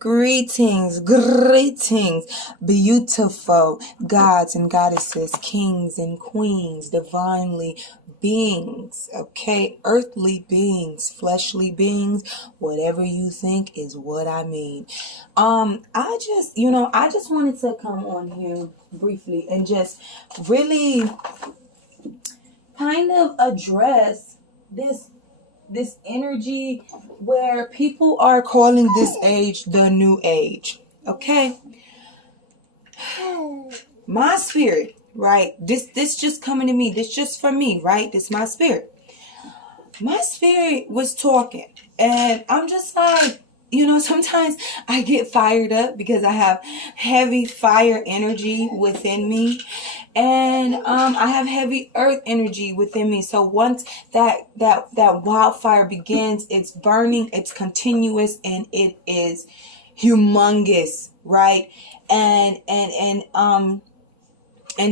Greetings, greetings, beautiful gods and goddesses, kings and queens, divinely beings, okay, earthly beings, fleshly beings, whatever you think is what I mean. I just wanted to come on here briefly and just really kind of address this energy where people are calling this age the new age. Okay, my spirit, right? This just coming to me. This just for me, right? This my spirit. My spirit was talking, and I'm just like, sometimes I get fired up because I have heavy fire energy within me, and I have heavy earth energy within me. So once that wildfire begins, it's burning, it's continuous, and it is humongous, right? And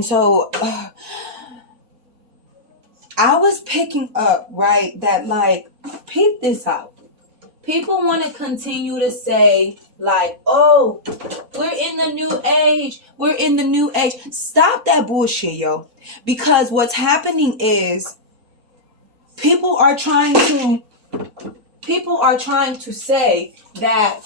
so I was picking up, right, that like, peep this out. People want to continue to say, like, oh, we're in the new age. We're in the new age. Stop that bullshit, yo. Because what's happening is people are trying to say that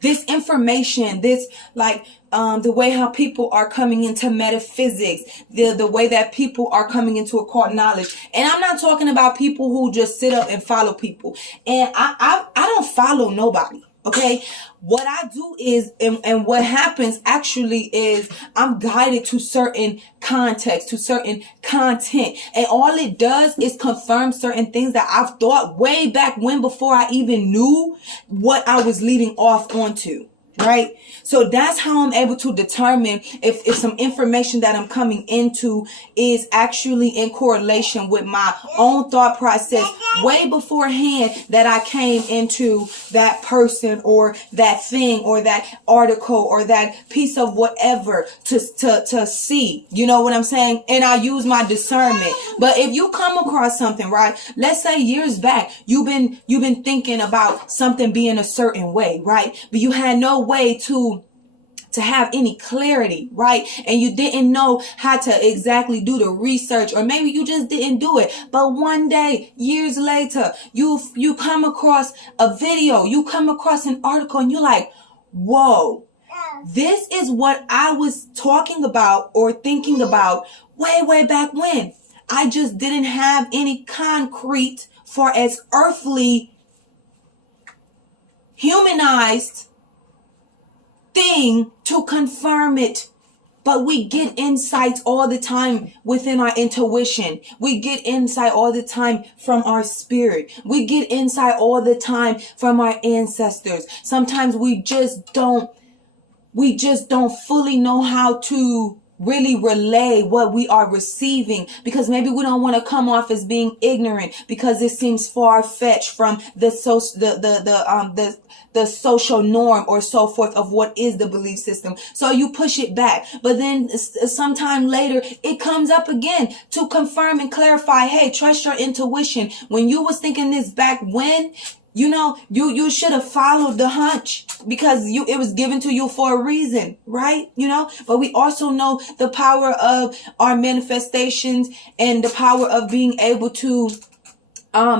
this information, this like the way how people are coming into metaphysics, the way that people are coming into occult knowledge. And I'm not talking about people who just sit up and follow people. And I don't follow nobody. Okay, what I do is, and what happens actually is, I'm guided to certain context, to certain content, and all it does is confirm certain things that I've thought way back when, before I even knew what I was leading off onto. Right? So that's how I'm able to determine if some information that I'm coming into is actually in correlation with my own thought process way beforehand that I came into that person or that thing or that article or that piece of whatever to see. You know what I'm saying? And I use my discernment. But if you come across something, right? Let's say years back, you've been thinking about something being a certain way, right? But you had no way to have any clarity, right? And you didn't know how to exactly do the research, or maybe you just didn't do it. But one day, years later, you come across a video, you come across an article, and you're like, whoa, this is what I was talking about or thinking about way back when. I just didn't have any concrete for as earthly, humanized thing to confirm it. But we get insights all the time within our intuition. We get insight all the time from our spirit. We get insight all the time from our ancestors. Sometimes we just don't fully know how to really relay what we are receiving, because maybe we don't want to come off as being ignorant because it seems far-fetched from the social norm or so forth of what is the belief system. So you push it back, but then sometime later it comes up again to confirm and clarify, hey, trust your intuition. When you was thinking this back when, you should have followed the hunch, because it was given to you for a reason, right? But we also know the power of our manifestations and the power of being able to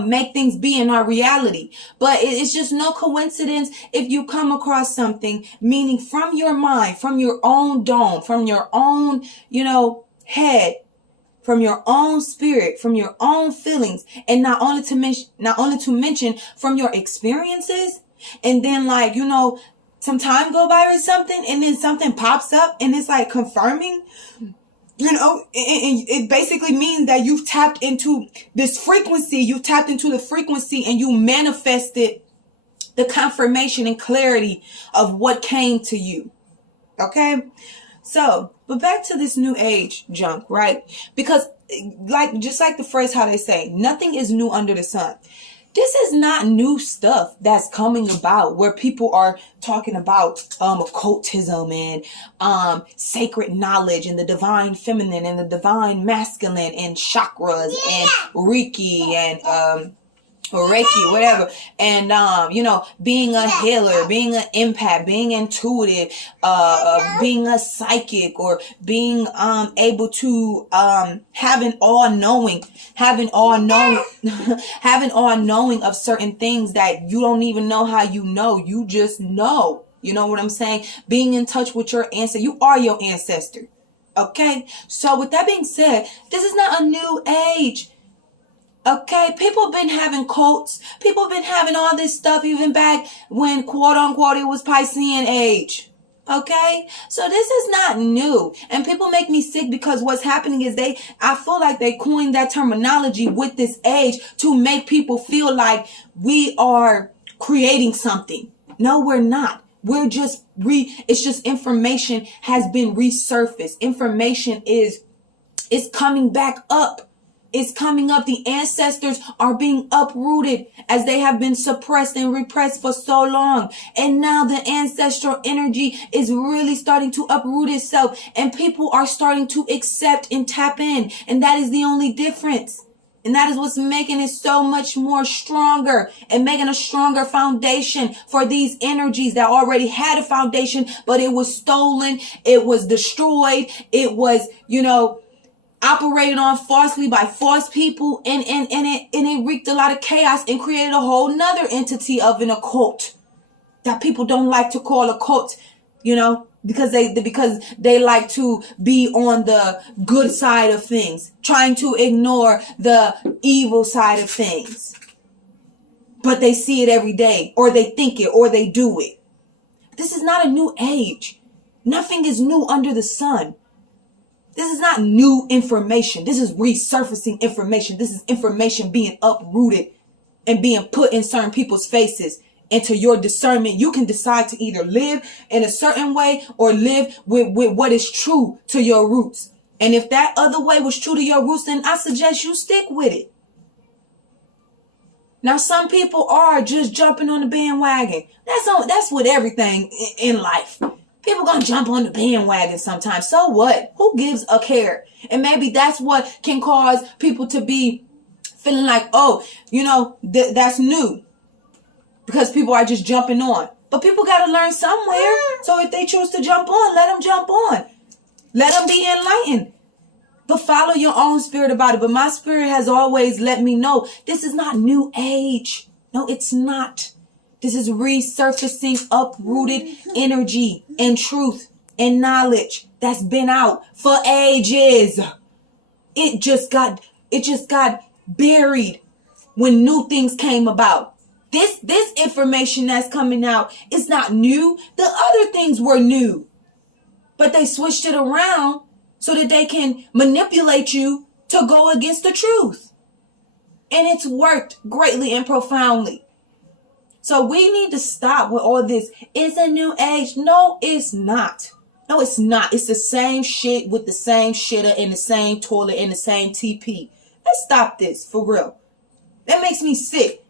make things be in our reality. But it's just no coincidence if you come across something, meaning from your mind, from your own dome, from your own, head, from your own spirit, from your own feelings, and not only to mention from your experiences. And then, like, some time go by or something, and then something pops up and it's like confirming, and it basically means that you've tapped into this frequency, and you manifested the confirmation and clarity of what came to you. Okay? So, but back to this new age junk, right? Because just like the phrase, how they say, nothing is new under the sun. This is not new stuff that's coming about where people are talking about occultism and sacred knowledge and the divine feminine and the divine masculine and chakras and Reiki and or Reiki, whatever, and being a healer, being an empath, being intuitive, being a psychic, or being able to having all knowing having all knowing of certain things that you don't even know how you just know. You know what I'm saying? Being in touch with your ancestor. You are your ancestor. Okay? So with that being said, this is not a new age. Okay? People have been having cults. People have been having all this stuff even back when, quote unquote, it was Piscean age. Okay? So this is not new. And people make me sick because what's happening is I feel like they coined that terminology with this age to make people feel like we are creating something. No, we're not. We're just it's just information has been resurfaced. Information is coming back up. It's coming up. The ancestors are being uprooted as they have been suppressed and repressed for so long. And now the ancestral energy is really starting to uproot itself, and people are starting to accept and tap in. And that is the only difference. And that is what's making it so much more stronger and making a stronger foundation for these energies that already had a foundation, but it was stolen. It was destroyed. It was, operated on falsely by false people. And it wreaked a lot of chaos and created a whole nother entity of an occult that people don't like to call a cult, because they like to be on the good side of things, trying to ignore the evil side of things. But they see it every day, or they think it, or they do it. This is not a new age. Nothing is new under the sun. This is not new information. This is resurfacing information. This is information being uprooted and being put in certain people's faces. And to your discernment, you can decide to either live in a certain way or live with what is true to your roots. And if that other way was true to your roots, then I suggest you stick with it. Now, some people are just jumping on the bandwagon. That's with everything in life. People gonna jump on the bandwagon sometimes. So what? Who gives a care? And maybe that's what can cause people to be feeling like, that's new. Because people are just jumping on. But people got to learn somewhere. So if they choose to jump on, let them jump on. Let them be enlightened. But follow your own spirit about it. But my spirit has always let me know this is not new age. No, it's not. This is resurfacing uprooted energy and truth and knowledge that's been out for ages. It just got buried when new things came about. This information that's coming out is not new. The other things were new, but they switched it around so that they can manipulate you to go against the truth. And it's worked greatly and profoundly. So we need to stop with all this. It's a new age. No, it's not. No, it's not. It's the same shit with the same shitter and the same toilet and the same TP. Let's stop this for real. That makes me sick.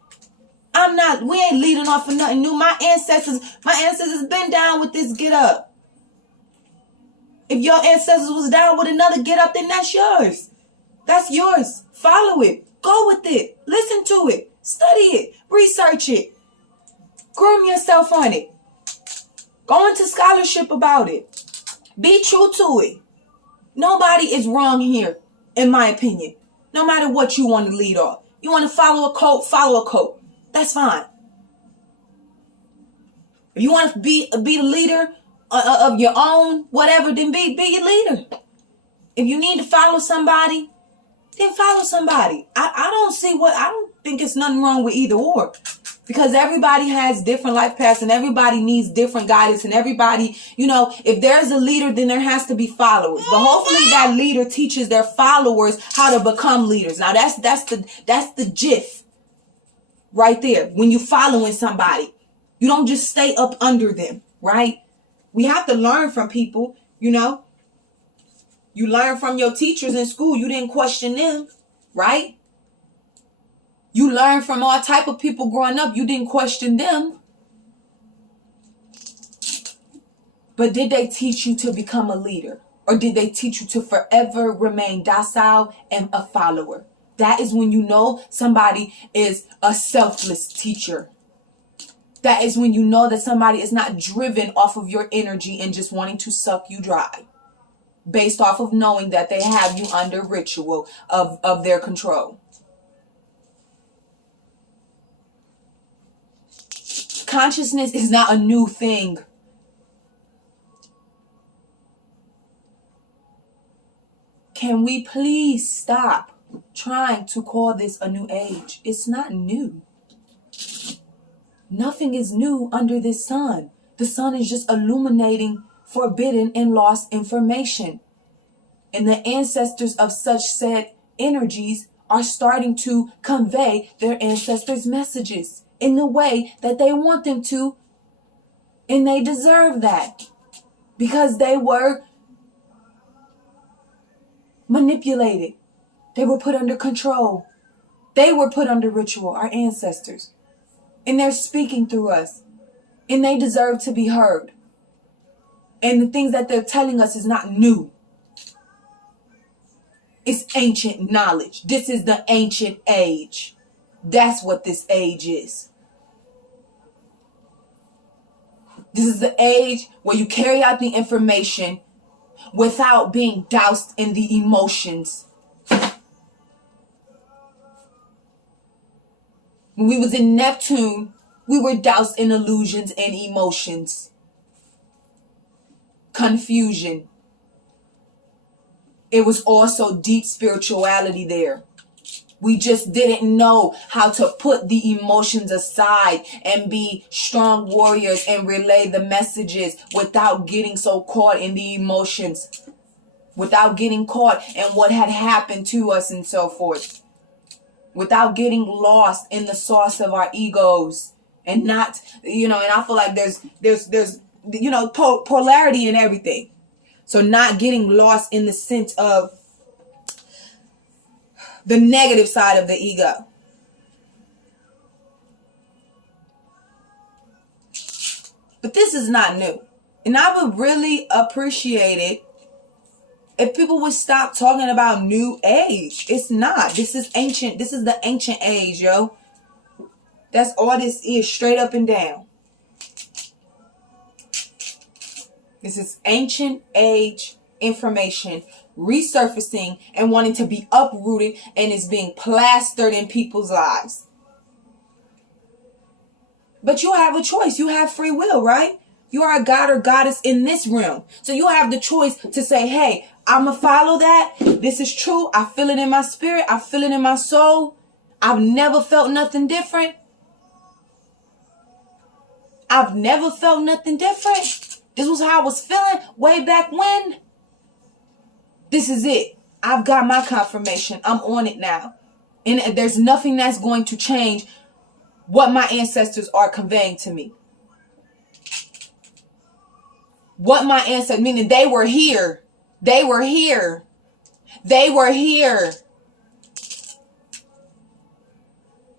We ain't leading off for nothing new. My ancestors been down with this get up. If your ancestors was down with another get up, then that's yours. That's yours. Follow it. Go with it. Listen to it. Study it. Research it. Groom yourself on it. Go into scholarship about it. Be true to it. Nobody is wrong here, in my opinion. No matter what you want to lead off. You want to follow a cult. That's fine. If you want to be the leader of your own whatever, then be your leader. If you need to follow somebody, then follow somebody. I don't think it's nothing wrong with either or. Because everybody has different life paths and everybody needs different guidance, and everybody, if there's a leader, then there has to be followers. But hopefully that leader teaches their followers how to become leaders. Now that's the gist right there. When you're following somebody, you don't just stay up under them, right? We have to learn from people, You learn from your teachers in school. You didn't question them, right? You learn from all type of people growing up. You didn't question them. But did they teach you to become a leader? Or did they teach you to forever remain docile and a follower? That is when you know somebody is a selfless teacher. That is when you know that somebody is not driven off of your energy and just wanting to suck you dry, based off of knowing that they have you under ritual of their control. Consciousness is not a new thing. Can we please stop trying to call this a new age? It's not new. Nothing is new under this sun. The sun is just illuminating forbidden and lost information. And the ancestors of such said energies are starting to convey their ancestors' messages in the way that they want them to. And they deserve that because they were manipulated. They were put under control. They were put under ritual, our ancestors. And they're speaking through us. And they deserve to be heard. And the things that they're telling us is not new. It's ancient knowledge. This is the ancient age. That's what this age is. This is the age where you carry out the information without being doused in the emotions. When we was in Neptune, we were doused in illusions and emotions. Confusion. It was also deep spirituality there. We just didn't know how to put the emotions aside and be strong warriors and relay the messages without getting so caught in the emotions, without getting caught in what had happened to us and so forth, without getting lost in the sauce of our egos and not, and I feel like there's polarity in everything. So not getting lost in the sense of the negative side of the ego. But this is not new. And I would really appreciate it if people would stop talking about new age. It's not. This is ancient. This is the ancient age, yo. That's all this is, straight up and down. This is ancient age information resurfacing and wanting to be uprooted, and it's being plastered in people's lives. But you have a choice. You have free will, right? You are a god or goddess in this realm. So you have the choice to say, hey, I'm going to follow that. This is true. I feel it in my spirit. I feel it in my soul. I've never felt nothing different. I've never felt nothing different. This was how I was feeling way back when. This is it. I've got my confirmation. I'm on it now. And there's nothing that's going to change what my ancestors are conveying to me. What my ancestors, meaning they were here. They were here. They were here.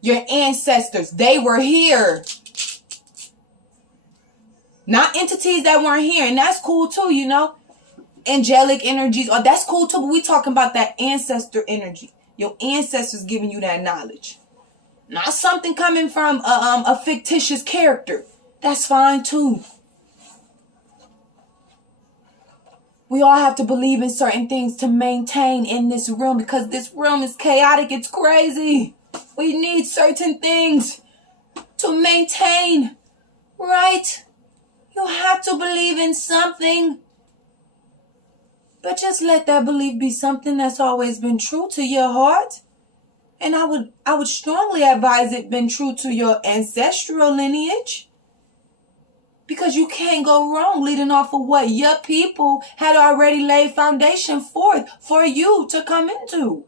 Your ancestors, they were here. Not entities that weren't here. And that's cool too, Angelic energies, that's cool too, but we talking about that ancestor energy. Your ancestors giving you that knowledge. Not something coming from a fictitious character. That's fine too. We all have to believe in certain things to maintain in this room, because this room is chaotic. It's crazy. We need certain things to maintain, right? You have to believe in something. But just let that belief be something that's always been true to your heart. And I would strongly advise it been true to your ancestral lineage. Because you can't go wrong leading off of what your people had already laid foundation for you to come into.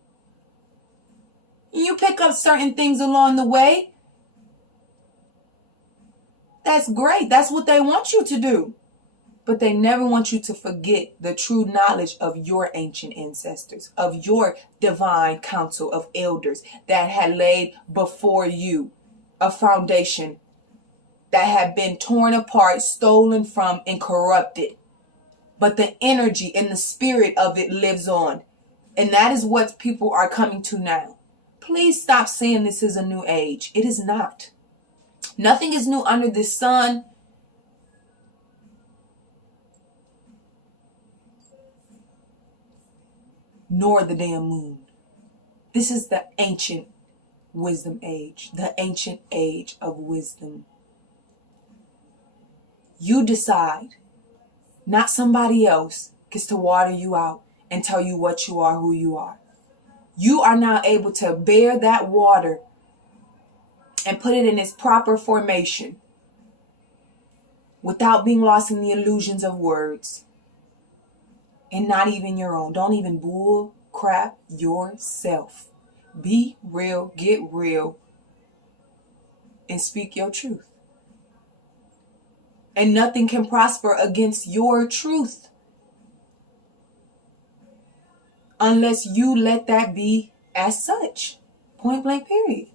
You pick up certain things along the way. That's great. That's what they want you to do. But they never want you to forget the true knowledge of your ancient ancestors, of your divine council of elders that had laid before you a foundation that had been torn apart, stolen from, and corrupted. But the energy and the spirit of it lives on. And that is what people are coming to now. Please stop saying this is a new age. It is not. Nothing is new under the sun. Nor the damn moon. This is the ancient wisdom age. The ancient age of wisdom. You decide. Not somebody else gets to water you out and tell you what you are, who you are. You are now able to bear that water and put it in its proper formation without being lost in the illusions of words. And not even your own. Don't even bull crap yourself. Be real, get real, and speak your truth. And nothing can prosper against your truth unless you let that be as such. Point blank, period.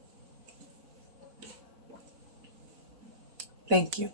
Thank you.